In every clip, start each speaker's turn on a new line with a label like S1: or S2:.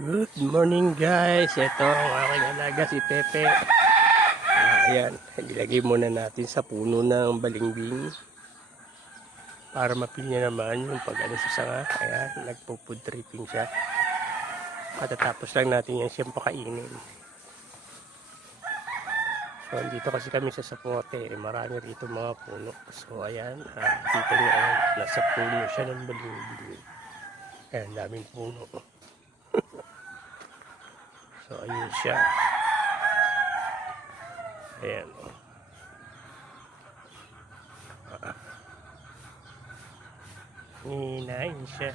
S1: Good morning guys. Ito ang aking alaga si Pepe. Ah, ayan, ilagay muna natin sa puno ng balimbing. Para mapilya naman yung pag ano sa sanga. Ayan, nagpo-food tripping siya. Katatapos lang natin yan siyang pakainin. So, dito kasi kami sa Sapote. Eh, marami rito mga puno. So, ayan, ah, dito niya, nasa puno siya ng balimbing. Ayan, daming puno. So, ayun siya. Ayan. Hinahin siya.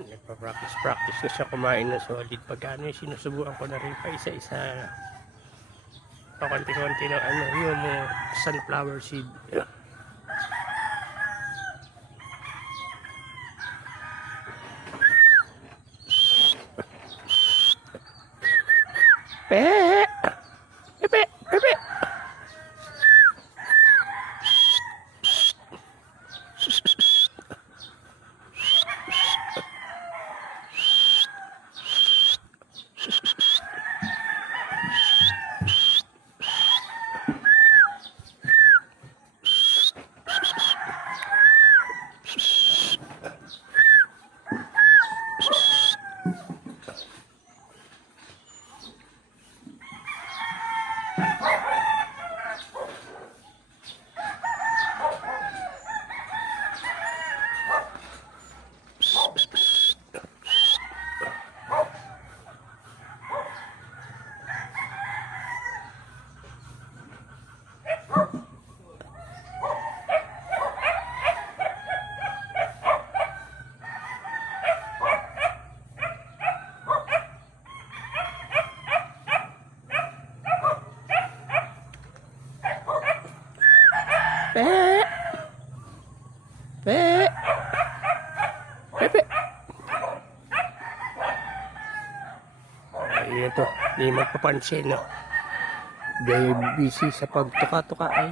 S1: Nagpa-practice-practice na siya kumain ng solid. Pagkano sinusubukan ko na rin pa isa-isa pakonti-konti ng ano, yung uh, sunflower seed. Pepe! Pepe! Pepe! Pepe! Pepe! Pepe! Ay, ito. Hindi magpapansin, no? Dahil busy sa pagtuka-tuka ay.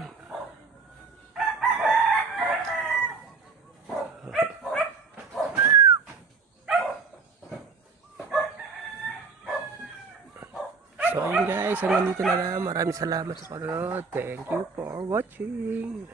S1: So guys, hanggang dito na lang. Maraming salamat sa panonood. Thank you for watching.